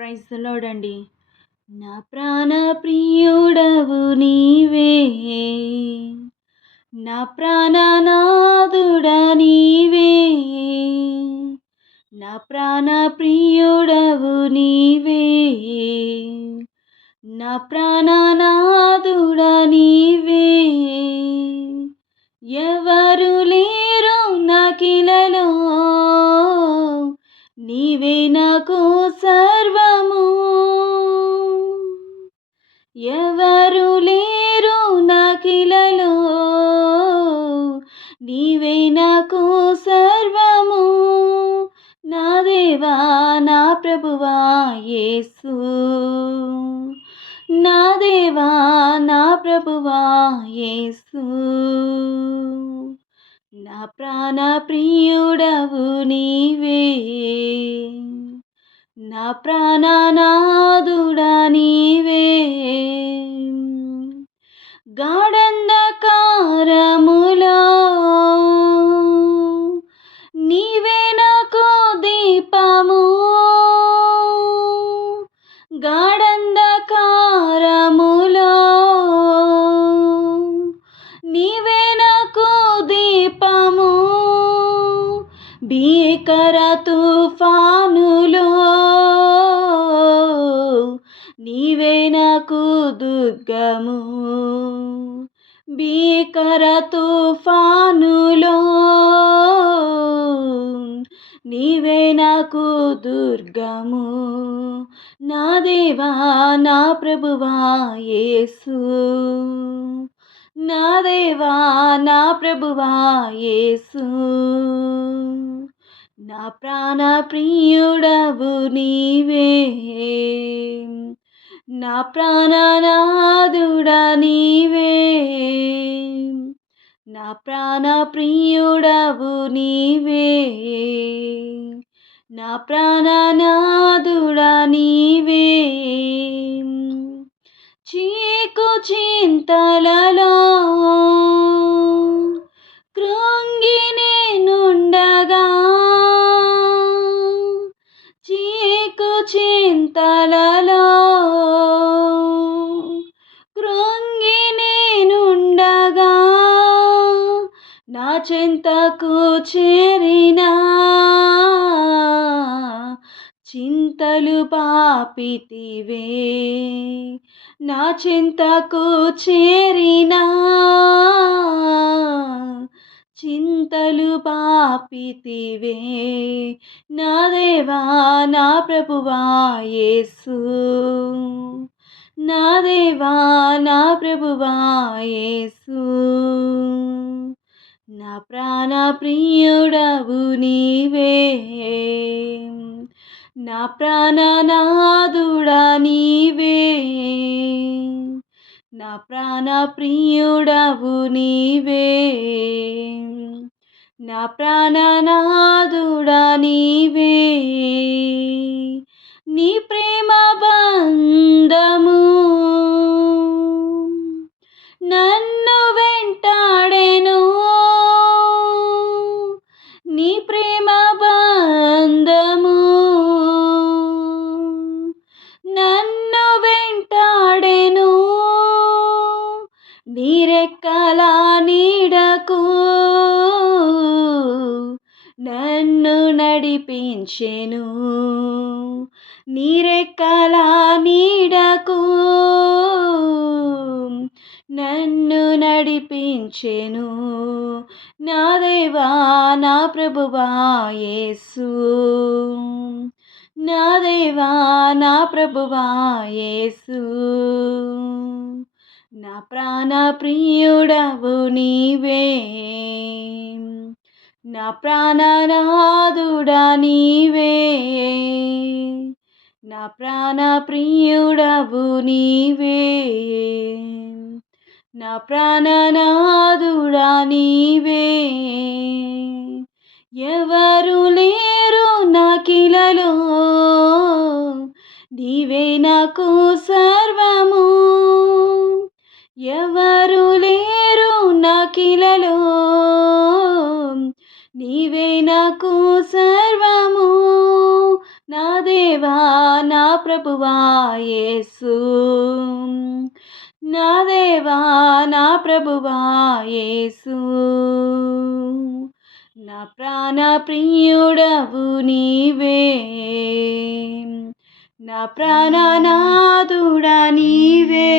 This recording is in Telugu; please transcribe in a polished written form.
ప్రైజ్ ద లార్డ్ అండి. నా ప్రాణ ప్రియుడవు నీవే, నా ప్రాణనాథుడా నీవే, నా ప్రాణ ప్రియుడవు నీవే, నా ప్రాణనాథుడా నీవే. ఎవరు లేరు నాకిలలో, నీవే నాకు సర్వము. ఎవరు లేరు నాకిలలో, నీవే నాకు సర్వము. నా దేవా నా ప్రభువా యేసు, నా దేవా నా ప్రభువా యేసు, నా ప్రాణ ప్రియుడవు నీవే, నా ప్రాణనాథుడా నీవే. గాఢంధకారములో నీవే నాకు దీపము, గాఢంధకారములో నీవే నాకు దీపము. భీకర తుఫానులో నీవే నాకు దుర్గము, భీకర తుఫానులో నీవే నాకు దుర్గము. నా దేవా నా ప్రభువా యేసు, నా దేవా నా ప్రభువా యేసు, నా ప్రాణ ప్రియుడవు నీవే, నా ప్రాణనాథుడా నీవే, నా ప్రాణ ప్రియుడవు నీవే, నా ప్రాణనాథుడా నీవే. చీకు చింతలలో కృంగి నేనుండగా, చీకు చింతలలో కృంగి నేనుండగా, నా చెంతకు చేరినా చింతలు పాపితివే, నా చింతకు చేరినా చింతలు పాపితివే. నా దేవా నా ప్రభువా యేసు, నా దేవా నా ప్రభువా యేసు, నా ప్రాణ ప్రియుడవు నీవే, నా ప్రాణనాథుడా నీవే, నా ప్రాణ ప్రియుడవు నీవే, నా ప్రాణనాథుడా నీవే. నీ ప్రేమ బంధము నన్ను వెంటాడెను, నీ ప్రేమ బంధము నన్ను వెంటాడెను. నీ రెక్కల నీడకు నన్ను నడిపించెను, నీ రెక్కల నీడకు నన్ను నడిపించెను. నా దేవా నా ప్రభువా యేసు, నా దేవా నా ప్రభువా యేసు, నా ప్రాణ ప్రియుడవు నీవే, నా ప్రాణనాథుడా నీవే, నా ప్రాణ ప్రియుడవు నీవే, నా ప్రాణనాథుడా నీవే. ఎవరు లేరు నాకిలలో, నీవే నాకు సర్వము. ఎవరు లేరు నాకిలలో, నీవే నాకు సర్వము. నా దేవా నా ప్రభువా యేసు, నా దేవా నా ప్రభువా యేసు, నా ప్రాణ ప్రియుడవు నీవే, నా ప్రాణనాథుడా నీవే,